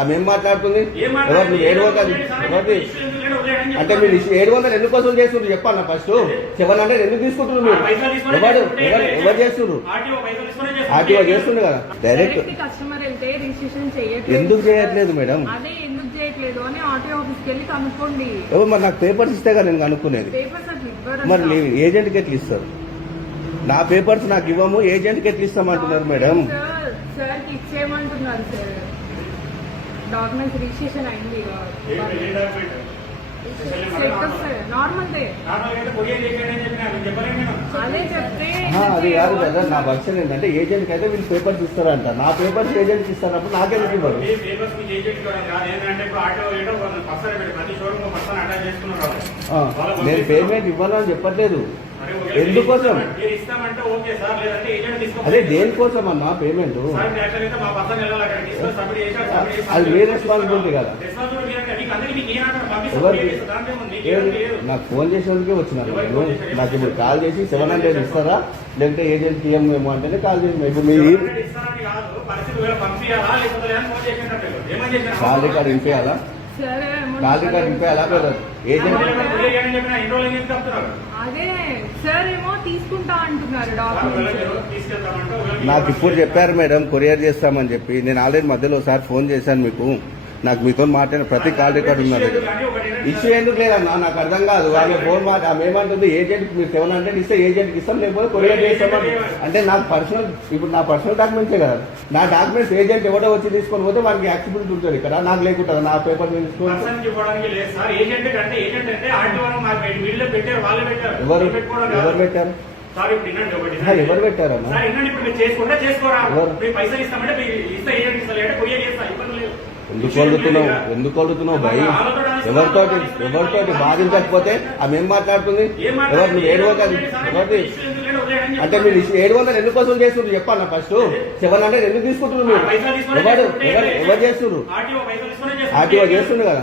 ఆమె ఏం మాట్లాడుతుంది? ఎవరు 700 అంటే మీరు 700 ఎందుకు వసూలు చేస్తున్నారు చెప్పాలన్నా? ఫస్ట్ 700 ఎందుకు తీసుకుంటున్నారు మీరు? ఎవరు చేస్తున్నారు? ఆర్టీఓ చేస్తుంది కదా డైరెక్ట్. కస్టమర్ వెళ్తే రిజిస్ట్రేషన్ ఎందుకు చేయట్లేదు మేడం? అదే ఎందుకు చేయట్లేదు అని ఆర్టీఓ ఆఫీస్కి వెళ్ళి కనుక్కోండి. మరి నాకు పేపర్స్ ఇస్తే కదా నేను కనుక్కునేది. మరి ఏజెంట్కి ఎట్లా ఇస్తారు? నా పేపర్స్ నాకు ఇవ్వము, ఏజెంట్కి ఎట్లా ఇస్తామంటున్నారు మేడం? సార్ ఇచ్చేయమంటున్నారు సార్. డాక్యుమెంట్స్ రిజిస్ట్రేషన్ అయింది. అది కాదు కదా, నా వర్షన్ ఏంటంటే ఏజెంట్కి అయితే వీళ్ళు పేపర్స్ ఇస్తారంట. నా పేపర్స్ ఏజెంట్కి ఇస్తారన్నప్పుడు నాకెందుకు ఇవ్వరు? నేను పేమెంట్ ఇవ్వాలని చెప్పట్లేదు. ఎందుకోసం? అదే దేనికోసం అన్నా పేమెంట్? అది మీ రెస్పాన్సిబిలిటీ కదా. నాకు ఫోన్ చేసేందుకే వచ్చినాను నేను. నాకు ఇప్పుడు కాల్ చేసి 700 ఇస్తారా లేకపోతే ఏజెంట్ మేము అంటేనే కాల్ చేసి ఇప్పుడు మీరు కాల్ రికార్డు ఇంపేయాలా? కాల్ రికార్డు ఇంపేయాలా కదా ఏజెంట్? అదే సార్ ఏమో తీసుకుంటా అంటున్నారు డాక్యుమెంట్స్. నాకు ఇప్పుడు చెప్పారు మేడం కొరియర్ చేస్తామని చెప్పి. నేను ఆల్రెడీ మధ్యలో ఒకసారి ఫోన్ చేశాను మీకు. నాకు మీతో మాట్లాడిన ప్రతి కాల్ రికార్డు ఉన్నది. ఇష్యూ ఎందుకు లేదన్నా నాకు అర్థం కాదు. ఆమె ఫోన్ ఆమె ఏమంటుంది? ఏజెంట్ మీరు 700 ఇస్తే ఏజెంట్కి ఇస్తాం లేకపోతే కొరియర్ చేస్తామని. అంటే నాకు పర్సనల్ ఇప్పుడు నా పర్సనల్ డాక్యుమెంట్సే కదా. నా డాక్యుమెంట్స్ ఏజెంట్ ఎవడో వచ్చి తీసుకొని పోతే వారికి యాక్సిబిలిటీ ఉంటుంది ఇక్కడ. నాకు లేకుండా నా పేపర్ తీసుకోవాలి. ఎవరు పెట్టారు? ఎవరు పెట్టారన్నా? ఎందుకు కొడుతున్నావు భయ్? ఎవరితోటి బాధించకపోతే ఆమె ఏం మాట్లాడుతుంది? ఎవరు 700 అంటే మీరు 700 ఎందుకు వసూలు చేస్తున్నారు చెప్పాలన్నా? ఫస్ట్ 700 ఎందుకు తీసుకుంటున్నారు మీరు? ఎవరు చేస్తున్నారు? ఆర్టీఓ చేస్తుంది కదా.